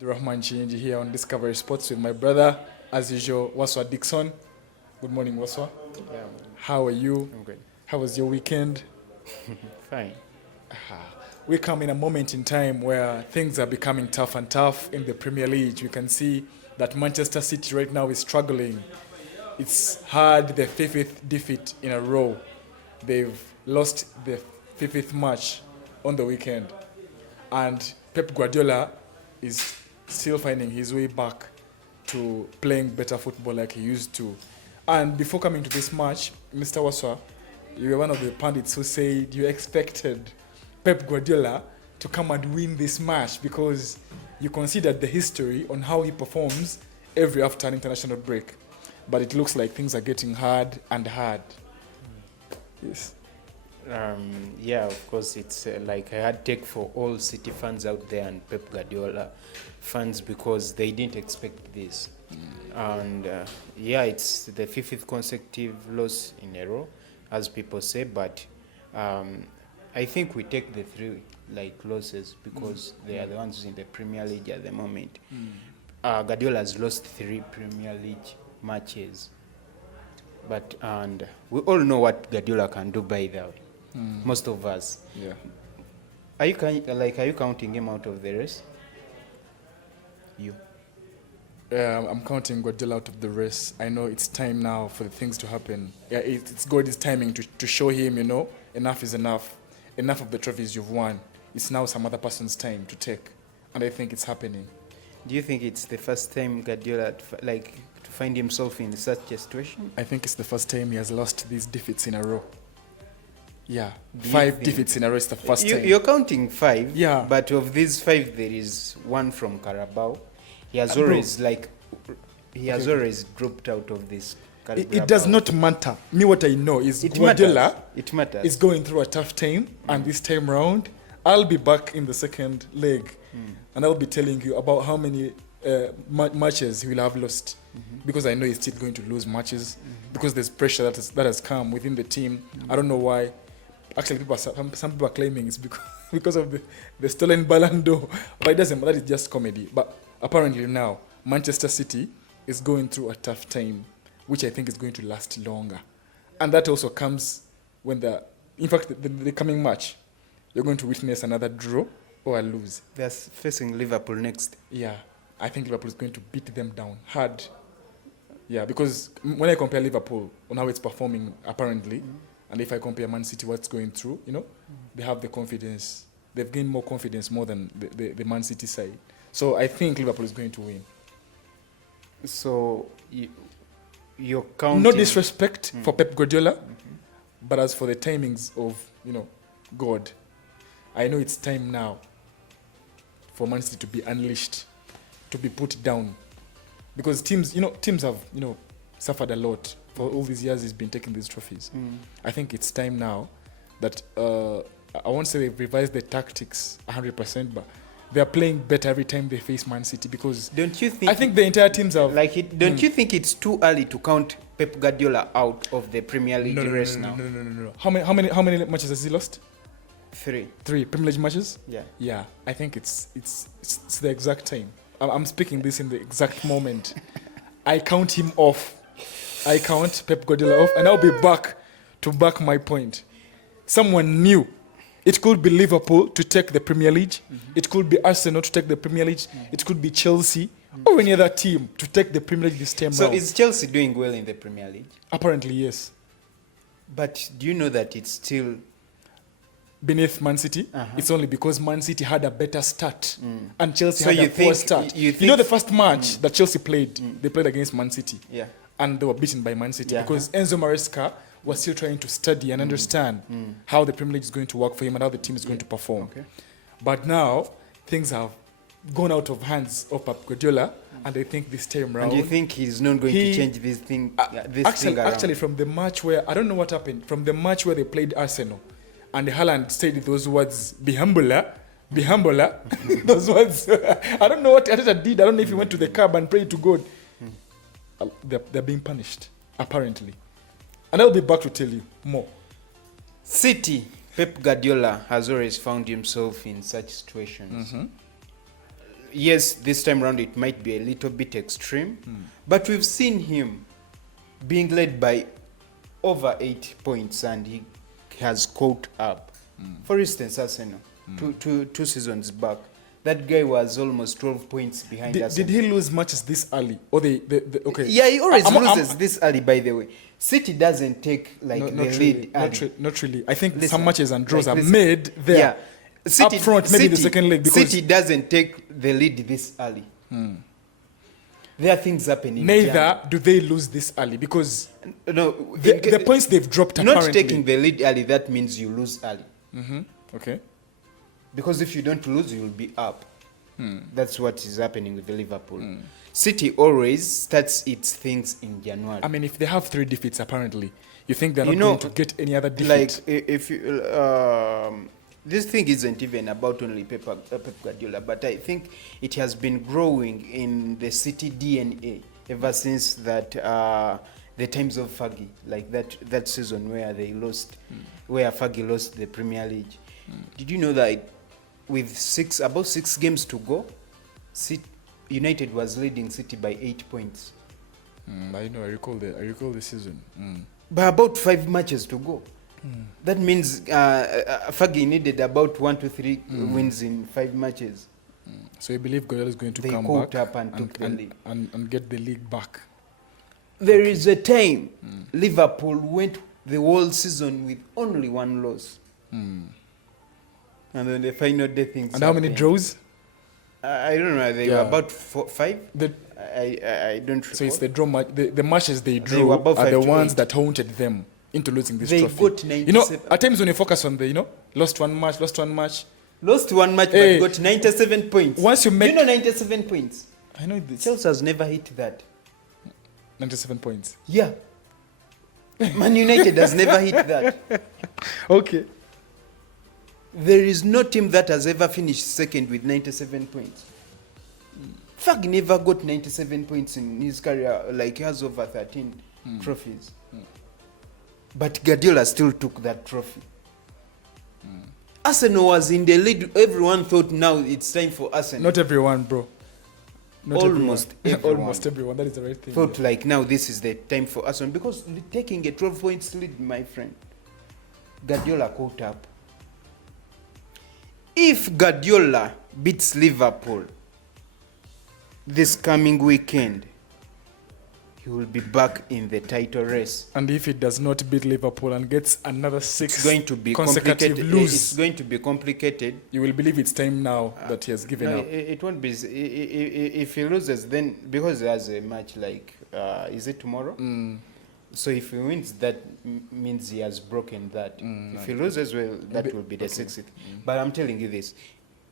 Rahman Chinji here on Discovery Sports with my brother, as usual, Waswa Dixon. Good morning, Waswa. Yeah, How are you? I'm good. How was your weekend? Fine. We come in a moment in time where things are becoming tough and tough in the Premier League. You can see that Manchester City right now is struggling. It's had the fifth defeat in a row. They've lost the fifth match on the weekend. And Pep Guardiola is still finding his way back to playing better football like he used to. And before coming to this match, Mr. Waswa, you were one of the pundits who said you expected Pep Guardiola to come and win this match because you considered the history on how he performs every after an international break. But it looks like things are getting hard and hard. Yes. Yeah, of course, it's like a hard take for all City fans out there and Pep Guardiola fans because they didn't expect this. And yeah, it's the fifth consecutive loss in a row, as people say, but I think we take the three losses because they are the ones in the Premier League at the moment. Guardiola has lost 3 Premier League matches, and we all know what Guardiola can do by the way. Most of us. Yeah. Are you counting him out of the race? You. I'm counting Guardiola out of the race. I know it's time now for the things to happen. Yeah, it's God's timing to show him, enough is enough. Enough of the trophies you've won. It's now some other person's time to take. And I think it's happening. Do you think it's the first time Guardiola to find himself in such a situation? I think it's the first time he has lost these defeats in a row. Yeah, Do you 5 think- defeats in a row is the first time. You're counting 5, Yeah. but of these 5, there is one from Carabao. He has Bro. always Okay. always dropped out of this. It does not matter. Me, what I know is It Guardiola matters. It matters. is going through a tough time, and this time round, I'll be back in the second leg, and I'll be telling you about how many matches he will have lost, because I know he's still going to lose matches, because there's pressure that has come within the team. I don't know why. Actually, some people are claiming it's because of the stolen Ballon d'Or, but it doesn't matter. It's just comedy. But apparently now, Manchester City is going through a tough time, which I think is going to last longer. And that also comes when in fact, the coming match, you're going to witness another draw or a lose. They're facing Liverpool next. Yeah, I think Liverpool is going to beat them down hard. Yeah, because when I compare Liverpool on how it's performing, apparently, and if I compare Man City, what's going through, they have the confidence. They've gained more confidence more than the Man City side. So I think Liverpool is going to win. So you're counting. No disrespect for Pep Guardiola, but as for the timings of, God, I know it's time now for Man City to be unleashed, to be put down. Because teams have, suffered a lot for all these years he's been taking these trophies. I think it's time now that, I won't say they've revised their tactics 100%, but they're playing better every time they face Man City because Don't you think? I think the entire teams have... Don't you think it's too early to count Pep Guardiola out of the Premier League race now? No. How many matches has he lost? 3. 3 Premier League matches? Yeah. Yeah, I think it's the exact time. I'm speaking this in the exact moment. I count him off. I count Pep Guardiola off, and I'll be back to back my point. Someone new. It could be Liverpool to take the Premier League. It could be Arsenal to take the Premier League. It could be Chelsea or any other team to take the Premier League this time So round. is Chelsea doing well in the Premier League? Apparently, yes. But do you know that it's still Beneath Man City, it's only because Man City had a better start and Chelsea So had you a poor think- start. you You know think- the first match that Chelsea played, they played against Man City. Yeah. And they were beaten by Man City Yeah. because Enzo Maresca was still trying to study and understand how the Premier League is going to work for him and how the team is going to perform. Okay. But now, things have gone out of hands of Pep Guardiola, and I think this time round... And you think he's not going to change this thing? This thing around? Actually, from the match where... I don't know what happened. From the match where they played Arsenal, and Haaland said those words, be humbler, those words. I don't know what Arteta did. I don't know if he went to the club and prayed to God. They're being punished, apparently. And I'll be back to tell you more. City, Pep Guardiola has always found himself in such situations. yes, this time around it might be a little bit extreme, but we've seen him being led by over 8 points and he has caught up. For instance, Arsenal, two seasons back, that guy was almost 12 points behind us. Did he lose matches this early? Or okay? Yeah, he always loses this early, by the way. City doesn't take like the lead early. Not really. I think Listen, some matches and draws like, are made there. Yeah. Up front, maybe the second leg. Because City doesn't take the lead this early. There are things happening. neither do they lose this early because No, the points they've dropped not apparently. taking the lead early, that means you lose early. Okay. Because if you don't lose, you will be up. That's what is happening with the Liverpool. City always starts its things in January. I mean, if they have 3 defeats, apparently, you think they're not You know, going to get any other defeat? Like if you, this thing isn't even about only Pep Guardiola, but I think it has been growing in the City DNA ever since that the times of Fergie, like that season where they lost, where Fergie lost the Premier League. Did you know that with about 6 games to go, United was leading City by 8 points. I know. I recall the season. By about 5 matches to go. That means Fergie needed about 1 to 3 wins in 5 matches. So you believe Guardiola is going to They come caught back up and took the league. and get the league back? There is a time Liverpool went the whole season with only 1 loss. And then the final day things. And how many happened. draws? I don't know. They were about 5. I don't. So it's the draw match. The matches they were drew above are the 5 to ones 8. that haunted them into losing this They trophy. got You know, 97. at times when you focus on the lost one match. Lost 1 match, Hey. but got 97 points. Once you make, 97 points. I know this. Chelsea has never hit that. 97 points. Yeah. Man United has never hit that. Okay. There is no team that has ever finished second with 97 points. Fag never got 97 points in his career, like he has over 13 trophies. But Guardiola still took that trophy. Arsenal was in the lead. Everyone thought now it's time for Arsenal. Not everyone, bro. Not Almost everyone. everyone. Almost everyone. That is the right thing. Thought like now this is the time for Arsenal because taking a 12 points lead, my friend, Guardiola caught up. If Guardiola beats Liverpool this coming weekend, he will be back in the title race. And if he does not beat Liverpool and gets another 6 It's going to be consecutive complicated. lose, It's going to be complicated. you will believe it's time now that he has given No, up. it won't be. If he loses, then because he has a match like, is it tomorrow? So if he wins, that means he has broken that. If he loses, well, that will be the 60th. But I'm telling you this: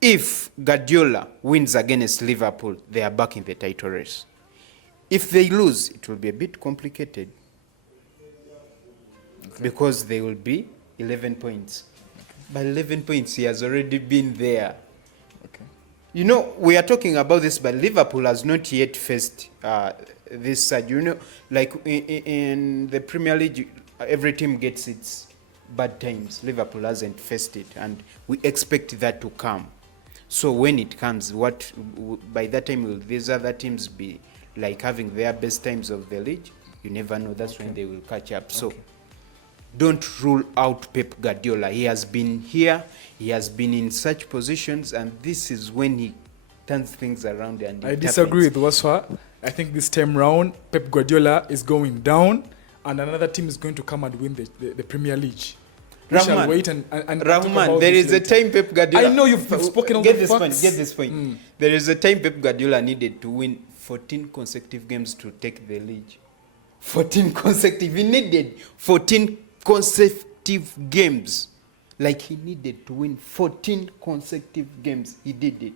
if Guardiola wins against Liverpool, they are back in the title race. If they lose, it will be a bit complicated because they will be 11 points. By 11 points, he has already been there. Okay. You know, we are talking about this, but Liverpool has not yet faced this side. You know, like in the Premier League, every team gets its bad times. Liverpool hasn't faced it, and we expect that to come. So when it comes, by that time will these other teams be like having their best times of the league? You never know. That's when they will catch up. So don't rule out Pep Guardiola. He has been here. He has been in such positions, and this is when he turns things around. And I disagree with Wasfa. I think this time round, Pep Guardiola is going down, and another team is going to come and win the Premier League. We shall wait and talk Rahman, about there this is a later. time Pep Guardiola. I know you've spoken all Get the this facts. point. Get this point. There is a time Pep Guardiola needed to win 14 consecutive games to take the league. 14 consecutive. He needed 14 consecutive games. Like he needed to win 14 consecutive games. He did it.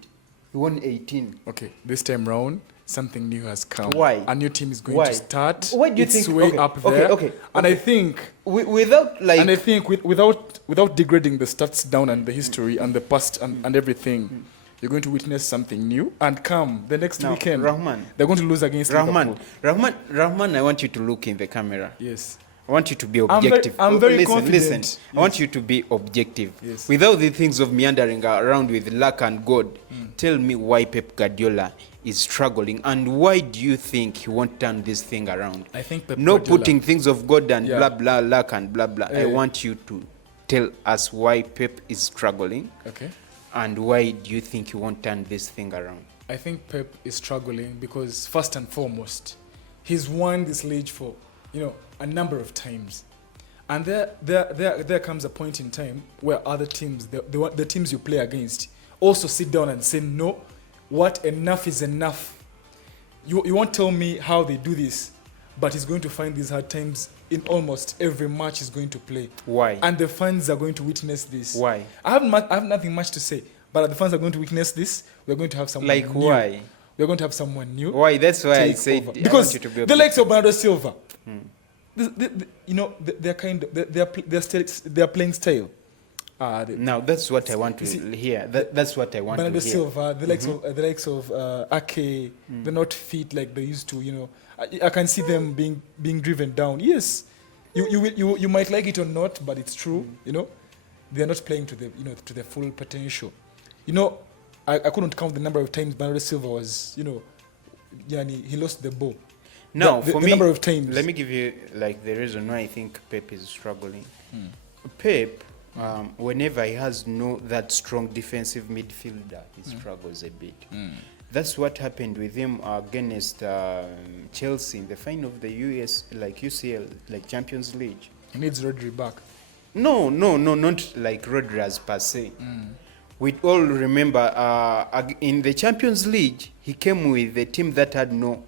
He won 18. Okay, this time round, something new has come. Why? A new team is going Why? to start. Why do you its think- way okay, up okay, there. okay, And okay. I think, Without like. and I think without degrading the stats down and the history and the past and everything, you're going to witness something new. And come the next Now, weekend, Rahman. they're going to lose against Rahman, Liverpool. Rahman, I want you to look in the camera. Yes. I want you to be I'm objective. very Listen. confident. Yes. I want you to be objective. Yes. Without the things of meandering around with luck and God, tell me why Pep Guardiola is struggling and why do you think he won't turn this thing around? I think Pep No Guardiola, putting things of God and blah, blah, luck and blah, blah. I want you to tell us why Pep is struggling. Okay. And why do you think he won't turn this thing around? I think Pep is struggling because first and foremost, he's won this league for, a number of times. And there comes a point in time where other teams, the teams you play against, also sit down and say, no, what enough is enough. You won't tell me how they do this, but he's going to find these hard times in almost every match he's going to play. Why? And the fans are going to witness this. Why? I have nothing much to say, but the fans are going to witness this. We're going to have someone like new. Why? We're going to have someone new. Why? That's why I said over. I Because want you to be the likes of Bernardo Silva, they're playing style. Now that's what I want to hear. That's what I want to hear. Bernardo Silva, the likes of Ake, they're not fit like they used to. I can see them being driven down. Yes, you might like it or not, but it's true. They're not playing to the full potential. I couldn't count the number of times Bernardo Silva was he lost the ball. Now, the for me, number of times. Let me give you the reason why I think Pep is struggling. Pep, whenever he has that strong defensive midfielder, he struggles a bit. That's what happened with him against Chelsea in the final of the UCL, like Champions League. He needs Rodri back. No, not like Rodri as per se. We all remember in the Champions League, he came with a team that had no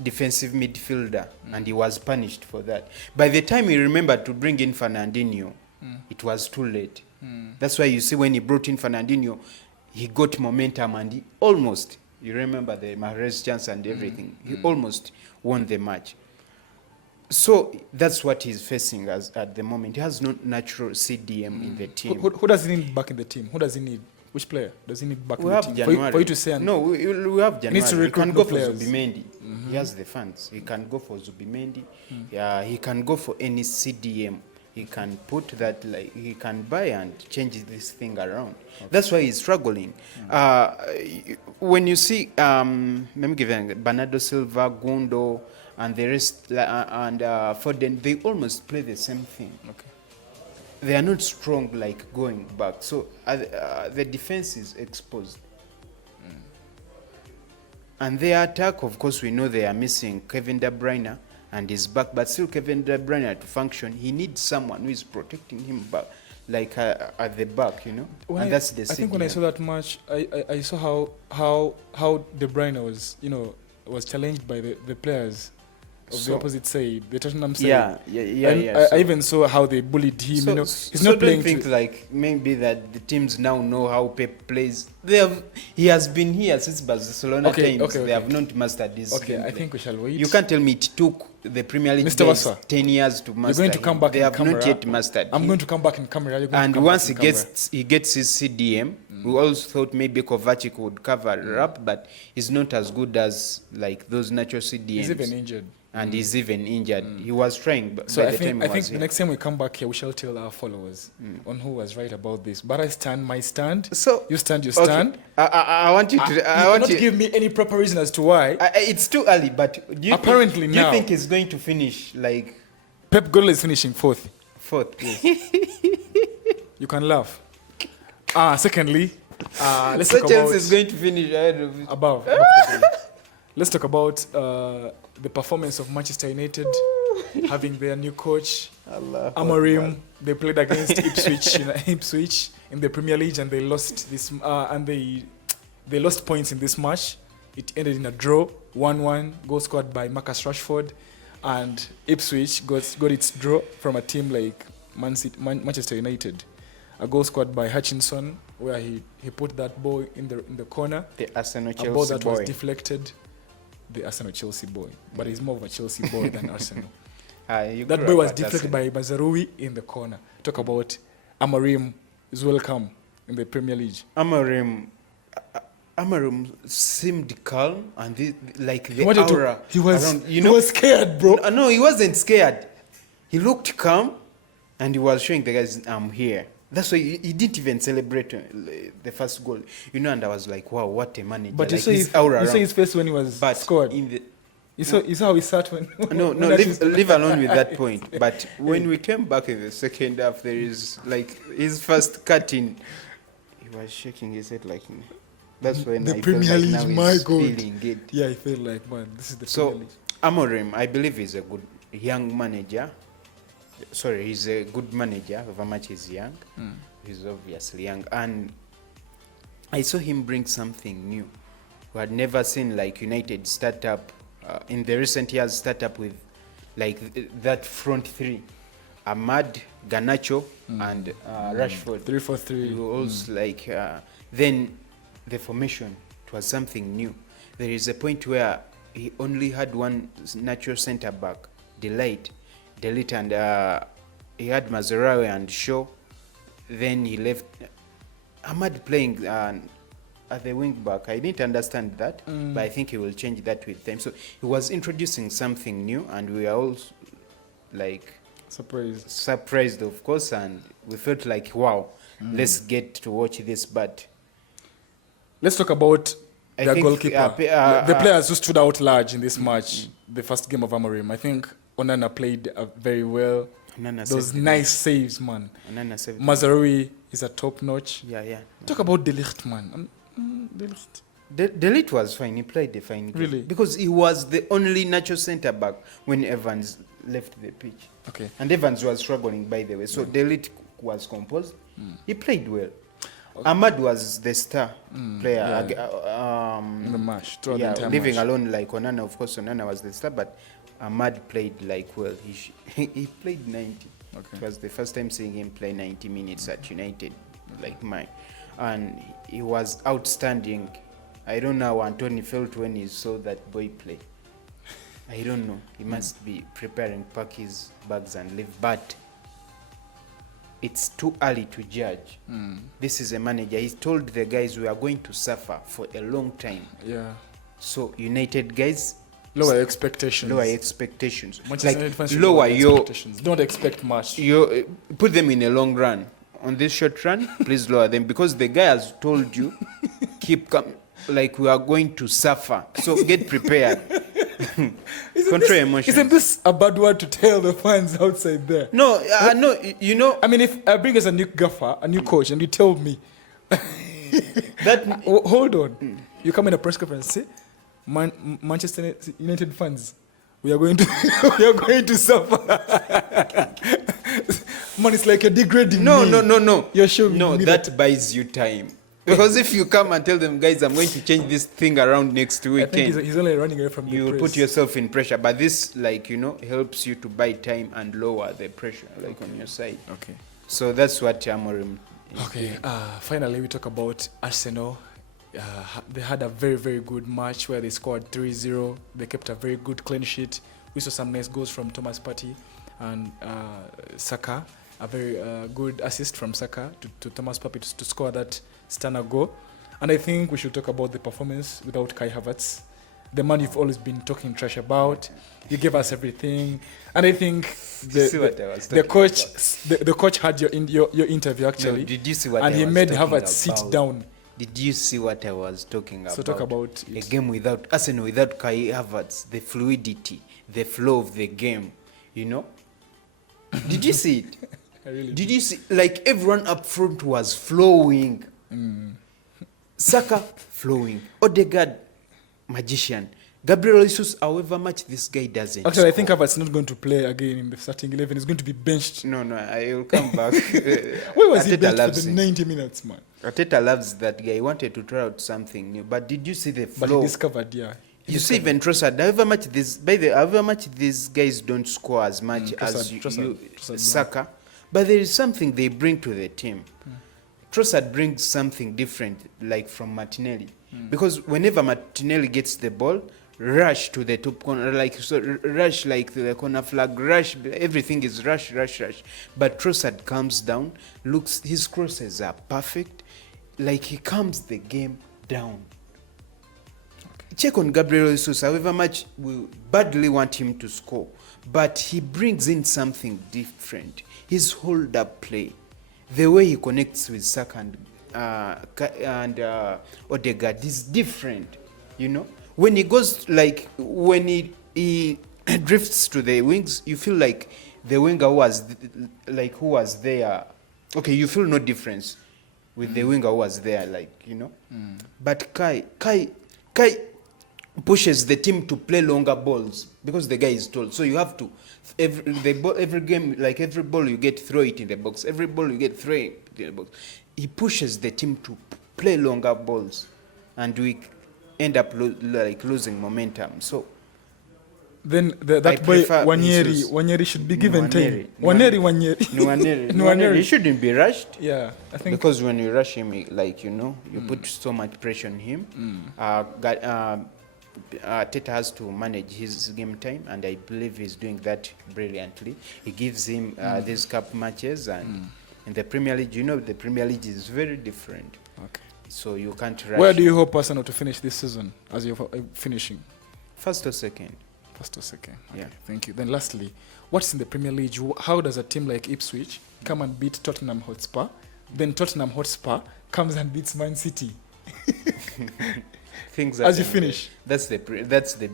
defensive midfielder, and he was punished for that. By the time he remembered to bring in Fernandinho, it was too late. That's why you see when he brought in Fernandinho, he got momentum and he almost, you remember the Mahrez chance and everything, he almost won the match. So that's what he's facing at the moment. He has no natural CDM in the team. Who does he need back in the team? Who does he need? Which player does he need back We in the have team? January. For you to say. No, we have January. needs to He can recruit go more for players. Zubimendi. He has the funds. He can go for Zubimendi. Yeah, he can go for any CDM. He can put that, he can buy and change this thing around. Okay. That's why he's struggling. When you see, let me give you Bernardo Silva, Gundo, and the rest, and Foden, they almost play the same thing. Okay. They are not strong like going back. So the defense is exposed. And their attack, of course, we know they are missing Kevin De Bruyne and he's back. But still, Kevin De Bruyne to function, he needs someone who is protecting him back, at the back, and that's the. I think when I saw that match, I saw how De Bruyne was challenged by the players of the opposite side, the Tottenham side. Yeah. I even saw how they bullied him. He's not playing. Don't think maybe that the teams now know how Pep plays. He has been here since Barcelona times. Okay. They have not mastered this. Okay, I think we shall wait. You can't tell me it took the Premier League guys 10 years to master. You're going to come back. They have not yet mastered. I'm going to come back in camera. And once he gets his CDM, we also thought maybe Kovacic would cover up, but he's not as good as those natural CDMs. He's even injured. And he's even injured. He was trying, but so I think the next time we come back here, we shall tell our followers on who was right about this. But I stand my stand. So you stand your stand. I want you to. You cannot give me any proper reason as to why. It's too early, but do you think he's going to finish Pep Guardiola is finishing fourth. Yes. You can laugh. Secondly, let's so talk Chelsea about is going to finish ahead of it. Above. Let's talk about the performance of Manchester United, having their new coach, Amorim. They played against Ipswich in the Premier League, and they lost this. And they lost points in this match. It ended in a draw, 1-1. Goal scored by Marcus Rashford, and Ipswich got its draw from a team like Manchester United. A goal scored by Hutchinson, where he put that ball in the corner. The Arsenal Chelsea boy. A ball that was boy. Deflected. The Arsenal Chelsea boy, but he's more of a Chelsea boy than Arsenal. That boy was deflected by Mazraoui in the corner. Talk about Amorim is welcome in the Premier League. Amorim seemed calm and the aura. He was scared, bro. No, he wasn't scared. He looked calm, and he was showing the guys, I'm here. That's why he didn't even celebrate the first goal. You know, and I was like, wow, what a manager. But like you saw his face when he was scored. You saw how he sat when... No, leave alone with that point. But when we came back in the second half, there is, like, his first cutting, he was shaking his head like... That's when the I Premier felt League, like now my he's God. feeling it. Yeah, I felt like, man, this is the So, Premier League. Amorim, I believe he's a good young manager. Sorry, he's a good manager, however much he's young. He's obviously young. And I saw him bring something new. We had never seen, like, United start up, in the recent years, start up with, like, that front three. Ahmad, Garnacho, and Rashford. 3-4-3. You also, like, then the formation, it was something new. There is a point where he only had one natural centre-back, Delete, and he had Mazarawi and Shaw. Then he left Ahmad playing at the wing back. I didn't understand that, but I think he will change that with time. So he was introducing something new, and we are all like surprised, of course, and we felt like, wow, let's get to watch this. But let's talk about the goalkeeper. The players who stood out large in this match, the first game of Amorim. I think Onana played very well. Those nice saves, man. Mazarawi is a top notch. Yeah. Talk about De Ligt, man. De Ligt. De Ligt was fine. He played the fine game. Really? Because he was the only natural centre back when Evans left the pitch. Okay. And Evans was struggling, by the way. So De Ligt was composed. He played well. Okay. Ahmad was the star player in the match. Leaving alone like Onana. Of course, Onana was the star, but Ahmad played like well. He played 90. Okay. It was the first time seeing him play 90 minutes at United, like mine. And he was outstanding. I don't know how Anthony felt when he saw that boy play. I don't know. He must be preparing, pack his bags and leave. But it's too early to judge. This is a manager. He told the guys we are going to suffer for a long time. Yeah. So United guys, lower expectations. Like lower your expectations. Don't expect much. You put them in a long run. On this short run, please lower them because the guy has told you, keep like we are going to suffer. So get prepared. Control emotions. Isn't this a bad word to tell the fans outside there? No, no. You know. I mean, if I bring us a new gaffer, a new coach, and you tell me that. Hold on. You come in a press conference and say, Manchester United fans, we are going to suffer. Man, it's like you're degrading me. No. You're showing me that buys you time. Because if you come and tell them, guys, I'm going to change this thing around next weekend. I think he's only running away from the press. You put yourself in pressure. But this, like, helps you to buy time and lower the pressure, like, on your side. Okay. So that's what Amorim is doing. Finally, we talk about Arsenal. They had a very, very good match where they scored 3-0. They kept a very good clean sheet. We saw some nice goals from Thomas Partey and Saka. A very good assist from Saka to Thomas Partey to score that stunner goal. And I think we should talk about the performance without Kai Havertz, the man you've always been talking trash about. You gave us everything, and I think the coach had your interview actually. No, did you see what and I he was made talking Havertz about? sit down. Did you see what I was talking about? So talk about a game without Arsenal, without Kai Havertz, the fluidity, the flow of the game. Did you see it? Really did you see, like, everyone up front was flowing. Saka flowing. Odegaard, magician. Gabriel Jesus, however much this guy doesn't actually score. I think Havertz not going to play again in the starting 11. He's going to be benched. No, I will come back. Why was he benched for the 90 minutes, man? Arteta loves that guy. He wanted to try out something new. But did you see the flow? But he discovered, You see, even Trossard, however much these guys don't score as much as Trossard, Saka, but there is something they bring to the team. Trossard brings something different, like from Martinelli. Because whenever Martinelli gets the ball, rush to the top corner, rush like the corner flag, rush, everything is rush. But Trossard comes down, looks, his crosses are perfect, like he calms the game down. check on Gabriel Jesus, however much we badly want him to score, but he brings in something different. His hold-up play, the way he connects with Saka and Odegaard is different, you know. When he goes, like, when he drifts to the wings, you feel like the winger who was there. Okay, you feel no difference with the winger who was there, like, you know. But Kai pushes the team to play longer balls because the guy is tall. So you have to every game, like every ball you get, throw it in the box. Every ball you get, throw it in the box. He pushes the team to play longer balls, and we end up losing momentum. So then that boy Wanyeri should be given time. Nwaneri. He shouldn't be rushed. Yeah, I think because when you rush him, like, you know, you put so much pressure on him. Teta has to manage his game time, and I believe he's doing that brilliantly. He gives him these cup matches, and in the Premier League, you know, the Premier League is very different. Okay. So you can't rush. Where do you hope Arsenal to finish this season as you're finishing? First or second? First or second. Okay, yeah. Thank you. Then lastly, what's in the Premier League? How does a team like Ipswich come and beat Tottenham Hotspur? Then Tottenham Hotspur comes and beats Man City. Things as you finish. That's the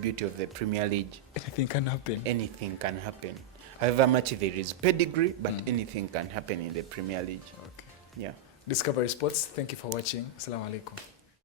beauty of the Premier League. Anything can happen. Anything can happen. However much there is pedigree, but anything can happen in the Premier League. Okay. Yeah. Discovery Sports, thank you for watching. Assalamu alaikum.